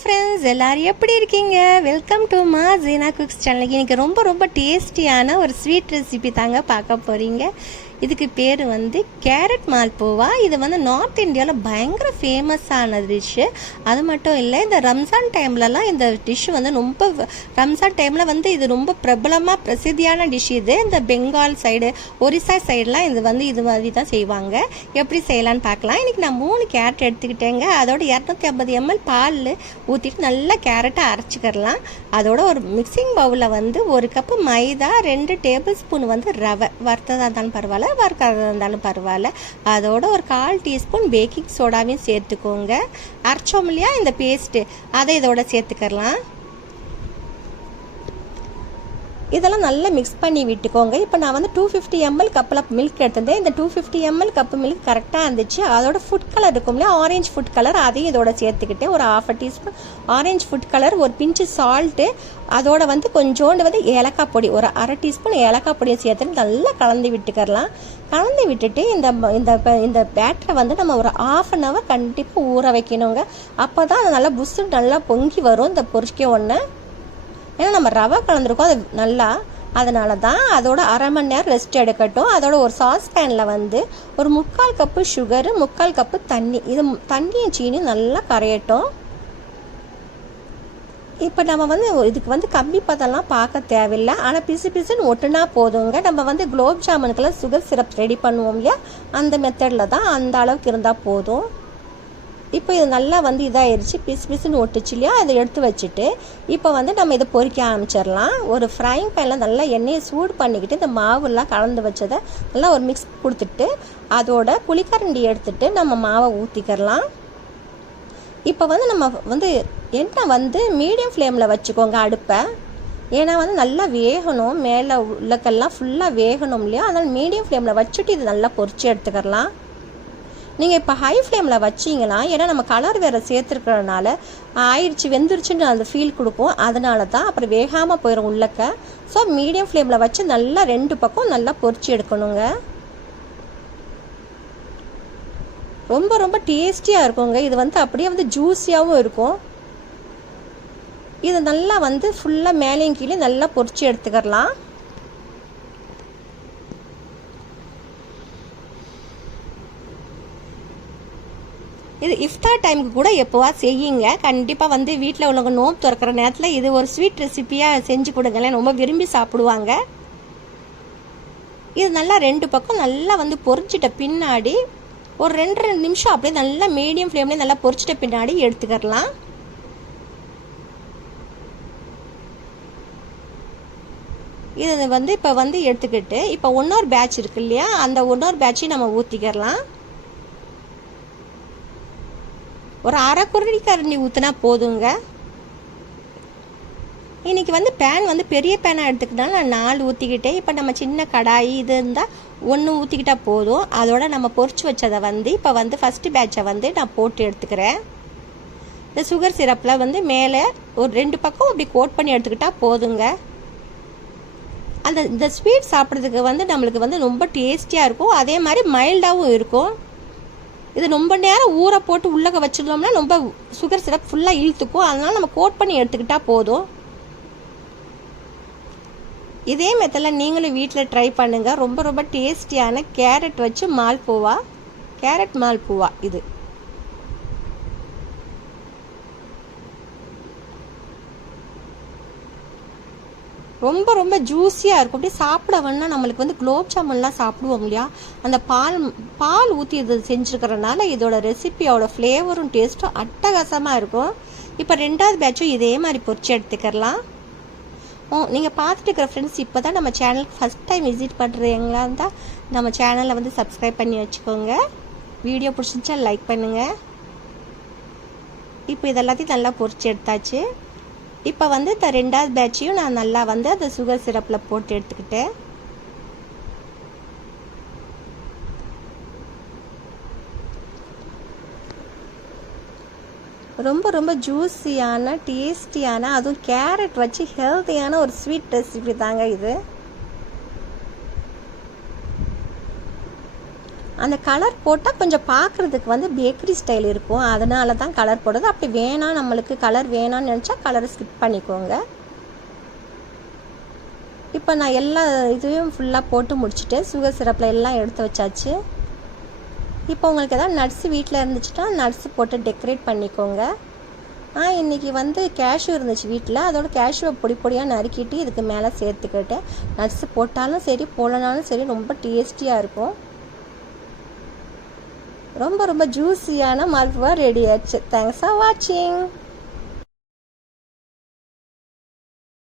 Friends எல்லாரும் எப்படி இருக்கீங்க? வெல்கம் டு மா ஜீனா குக்ஸ் சேனலுக்கு இன்றைக்கி ரொம்ப ரொம்ப டேஸ்டியான ஒரு ஸ்வீட் ரெசிபி தாங்க பார்க்க போகிறீங்க இதுக்கு பேர் வந்து கேரட் மால்போவா. இது வந்து நார்த் இந்தியாவில் பயங்கர ஃபேமஸான டிஷ்ஷு அது மட்டும் இல்லை இந்த ரம்ஜான் டைம்லலாம் இந்த டிஷ் வந்து ரொம்ப ரம்ஜான் டைமில் வந்து இது ரொம்ப பிரபலமாக பிரசித்தியான டிஷ் இது. இந்த பெங்கால் சைடு ஒரிசா சைடெலாம் இது வந்து இது மாதிரி தான் செய்வாங்க. எப்படி செய்யலான்னு பார்க்கலாம் இன்றைக்கி நான் மூணு கேரட் எடுத்துக்கிட்டேங்க. அதோட இரநூத்தி ஐம்பது எம்எல் பால் ஊற்றிட்டு நல்லா கேரட்டை அரைச்சிக்கிறலாம். அதோட ஒரு மிக்சிங் பவுலில் வந்து ஒரு கப்பு மைதா ரெண்டு டேபிள் ஸ்பூன் வந்து ரவை. வறுத்ததாக இருந்தாலும் பரவாயில்ல. வறுக்காததாக இருந்தாலும் பரவாயில்ல. அதோட ஒரு கால் டீஸ்பூன் பேக்கிங் சோடாவையும் சேர்த்துக்கோங்க. அரைச்சோம் இல்லையா? இந்த பேஸ்ட்டு அதை இதோட சேர்த்துக்கலாம் இதெல்லாம் நல்லா மிக்ஸ் பண்ணி விட்டுக்கோங்க. இப்போ நான் வந்து டூ ஃபிஃப்டி எம்எல் கப்பில் மில்க் எடுத்திருந்தேன். இந்த two fifty ml cup milk கரெக்டாக இருந்துச்சு. அதோட ஃபுட் கலர் இருக்கும்ல ஆரஞ்சு ஃபுட் கலர் அதையும் இதோட சேர்த்துக்கிட்டேன். ஒரு half a teaspoon orange food colour ஒரு பிஞ்சு சால்ட்டு அதோட வந்து கொஞ்சோண்டு வந்து ஏலக்காய் பொடி ஒரு அரை டீஸ்பூன் ஏலக்காய் பொடியை சேர்த்துட்டு நல்லா கலந்து விட்டுக்கரலாம் கலந்து விட்டுட்டு இந்த இந்த இந்த பேட்டரை வந்து நம்ம ஒரு ஆஃப் அன் ஹவர் கண்டிப்பாக ஊற வைக்கணுங்க. அப்போ தான் அது நல்லா புஷ்ஷு நல்லா பொங்கி வரும். இந்த பொரிக்க ஒன்று ஏன்னா நம்ம ரவை கலந்துருக்கோம் அது நல்லா அதனால தான் அதோட அரை மணி நேரம் ரெஸ்ட் எடுக்கட்டும். அதோட ஒரு சாஸ் பேனில் வந்து ஒரு முக்கால் கப்பு சுகரு முக்கால் கப்பு தண்ணி. இது தண்ணியும் சீனியும் நல்லா கரையட்டும். இப்போ நம்ம வந்து இதுக்கு வந்து கம்மி பதம்லாம் பார்க்க தேவையில்லை. ஆனால் பிசு பிசுன்னு ஒட்டுனா போதுங்க. நம்ம வந்து குலோப் ஜாமுனுக்கெல்லாம் சுகர் சிரப் ரெடி பண்ணுவோம் இல்லையா? அந்த மெத்தடில் தான் அந்த அளவுக்கு இருந்தால் போதும். இப்போ இது நல்லா வந்து இதாகிடுச்சு பிசு பிசுன்னு ஒட்டுச்சு இல்லையா? அதை எடுத்து வச்சுட்டு இப்போ வந்து நம்ம இதை பொறிக்க ஆரம்பிச்சிடலாம். ஒரு ஃப்ரைங் பேனில் நல்லா எண்ணெயை சூடு பண்ணிக்கிட்டு இந்த மாவுலாம் கலந்து வச்சதை நல்லா ஒரு மிக்ஸ் கொடுத்துட்டு அதோட புளிக்கரண்டி எடுத்துட்டு நம்ம மாவை ஊற்றிக்கிறலாம் இப்போ வந்து நம்ம வந்து எண்ணெய் வந்து மீடியம் ஃப்ளேமில் வச்சுக்கோங்க அடுப்பை. ஏன்னா வந்து நல்லா வேகணும். மேலே உள்ளக்கெல்லாம் ஃபுல்லாக வேகணும் இல்லையா? அதனால் மீடியம் ஃப்ளேமில் வச்சுட்டு இது நல்லா பொறிச்சு எடுத்துக்கிறலாம். நீங்கள் இப்போ ஹை ஃப்ளேமில் வச்சிங்கன்னா ஏன்னா நம்ம கலர் வேறு சேர்த்துருக்கிறதுனால ஆயிடுச்சு வெந்துருச்சுன்னு அந்த ஃபீல் கொடுக்கும். அதனால தான் அப்புறம் வேகாமல் போயிடும் உள்ளக்க. ஸோ மீடியம் ஃப்ளேமில் வச்சு நல்லா ரெண்டு பக்கம் நல்லா பொறிச்சு எடுக்கணுங்க. ரொம்ப ரொம்ப டேஸ்டியாக இருக்குங்க. இது வந்து அப்படியே வந்து ஜூஸியாகவும் இருக்கும். இது நல்லா வந்து ஃபுல்லாக மேலேயும் கீழே நல்லா பொறிச்சு எடுத்துக்கிறலாம். இது இஃப்தார் டைமுக்கு கூட எப்போவா செய்யுங்க. கண்டிப்பாக வந்து வீட்டில் உள்ளவங்க நோம்பு திறக்கிற நேரத்தில் இது ஒரு ஸ்வீட் ரெசிப்பியாக செஞ்சு கொடுங்களேன். ரொம்ப விரும்பி சாப்பிடுவாங்க. இது நல்லா ரெண்டு பக்கம் நல்லா வந்து பொறிச்சிட்ட பின்னாடி ஒரு ரெண்டு ரெண்டு நிமிஷம் அப்படியே நல்லா மீடியம் ஃப்ளேம்லேயே நல்லா பொறிச்சிட்ட பின்னாடி எடுத்துக்கிறலாம். இது வந்து இப்போ வந்து எடுத்துக்கிட்டு இப்போ இன்னொரு பேட்ச் இருக்கு இல்லையா? அந்த இன்னொரு பேட்சையும் நம்ம ஊற்றிக்கிறலாம் ஒரு அரை குருடி கரண்டி ஊற்றினா போதுங்க. இன்றைக்கி வந்து பேன் வந்து பெரிய பேனாக எடுத்துக்கிட்டாலும் நான் நாலு ஊற்றிக்கிட்டேன் இப்போ நம்ம சின்ன கடாய் இது இருந்தால் ஒன்று ஊற்றிக்கிட்டால் போதும். அதோட நம்ம பொறிச்சு வச்சதை வந்து இப்போ வந்து ஃபஸ்ட்டு பேட்சை வந்து நான் போட்டு எடுத்துக்கிறேன். இந்த சுகர் சிரப்பில் வந்து மேலே ஒரு ரெண்டு பக்கம் அப்படி கோட் பண்ணி எடுத்துக்கிட்டால் போதுங்க. அந்த இந்த ஸ்வீட் சாப்பிட்றதுக்கு வந்து நம்மளுக்கு வந்து ரொம்ப டேஸ்டியாக இருக்கும். அதே மாதிரி மைல்டாகவும் இருக்கும். இது ரொம்ப நேரம் ஊற போட்டு உள்ளக வச்சிருந்தோம்னா ரொம்ப சுகர் சிரப் ஃபுல்லாக இழுத்துக்கும். அதனால் நம்ம கோட் பண்ணி எடுத்துக்கிட்டால் போதும். இதே மெத்தடில் நீங்களும் வீட்டில் ட்ரை பண்ணுங்கள் ரொம்ப ரொம்ப டேஸ்டியான கேரட் வச்சு மால்பூவா கேரட் மால்பூவா இது? ரொம்ப ரொம்ப ஜூஸியாக இருக்கும். அப்படியே சாப்பிட வேணா நம்மளுக்கு வந்து குலோப் ஜாமுன்லாம் சாப்பிடுவோம் இல்லையா? அந்த பால் பால் ஊற்றி இது செஞ்சுருக்கிறனால இதோட ரெசிபியோட ஃப்ளேவரும் டேஸ்ட்டும் அட்டகாசமாக இருக்கும். இப்போ ரெண்டாவது பேட்சும் இதே மாதிரி பொறிச்சு எடுத்துக்கிறலாம் ஓ நீங்கள் பார்த்துட்டு இருக்கிற ஃப்ரெண்ட்ஸ் இப்போ தான் நம்ம சேனலுக்கு ஃபஸ்ட் டைம் விசிட் பண்ணுறீங்களா இருந்தால் நம்ம சேனலை வந்து சப்ஸ்கிரைப் பண்ணி வச்சுக்கோங்க. வீடியோ பிடிச்சிருந்துச்சா லைக் பண்ணுங்கள் இப்போ இதெல்லாத்தையும் நல்லா பொறிச்சு எடுத்தாச்சு. இப்போ வந்து இந்த ரெண்டாவது பேட்சையும் நான் நல்லா வந்து அதை சுகர் சிரப்பில் போட்டு எடுத்துக்கிட்டேன். ரொம்ப ரொம்ப ஜூஸியான டேஸ்டியான அதுவும் கேரட் வச்சு ஹெல்த்தியான ஒரு ஸ்வீட் ரெசிபி தாங்க இது. அந்த கலர் போட்டால் கொஞ்சம் பார்க்குறதுக்கு வந்து பேக்கரி ஸ்டைல் இருக்கும். அதனால தான் கலர் போடுறது. அப்படி வேணாம் நம்மளுக்கு கலர் வேணாம்னு நினச்சா கலரை ஸ்கிப் பண்ணிக்கோங்க. இப்போ நான் எல்லா இதுவும் ஃபுல்லாக போட்டு முடிச்சுட்டு சுகர் சிரப்பில் எல்லாம் எடுத்து வச்சாச்சு. இப்போ உங்களுக்கு எதாவது நட்ஸு வீட்டில் இருந்துச்சுன்னா நட்ஸு போட்டு டெக்கரேட் பண்ணிக்கோங்க. ஆ இன்றைக்கி வந்து கேஷ்யூ இருந்துச்சு வீட்டில் அதோட கேஷ்யூவை பொடி பொடியாக நறுக்கிட்டு இதுக்கு மேலே சேர்த்துக்கிட்டேன். நட்ஸு போட்டாலும் சரி போடலனாலும் சரி ரொம்ப டேஸ்டியாக இருக்கும். ரொம்ப ரொம்ப ஜூஸியான மால்புவா ரெடி ஆச்சு. தேங்க்ஸ் ஃபார் வாட்சிங்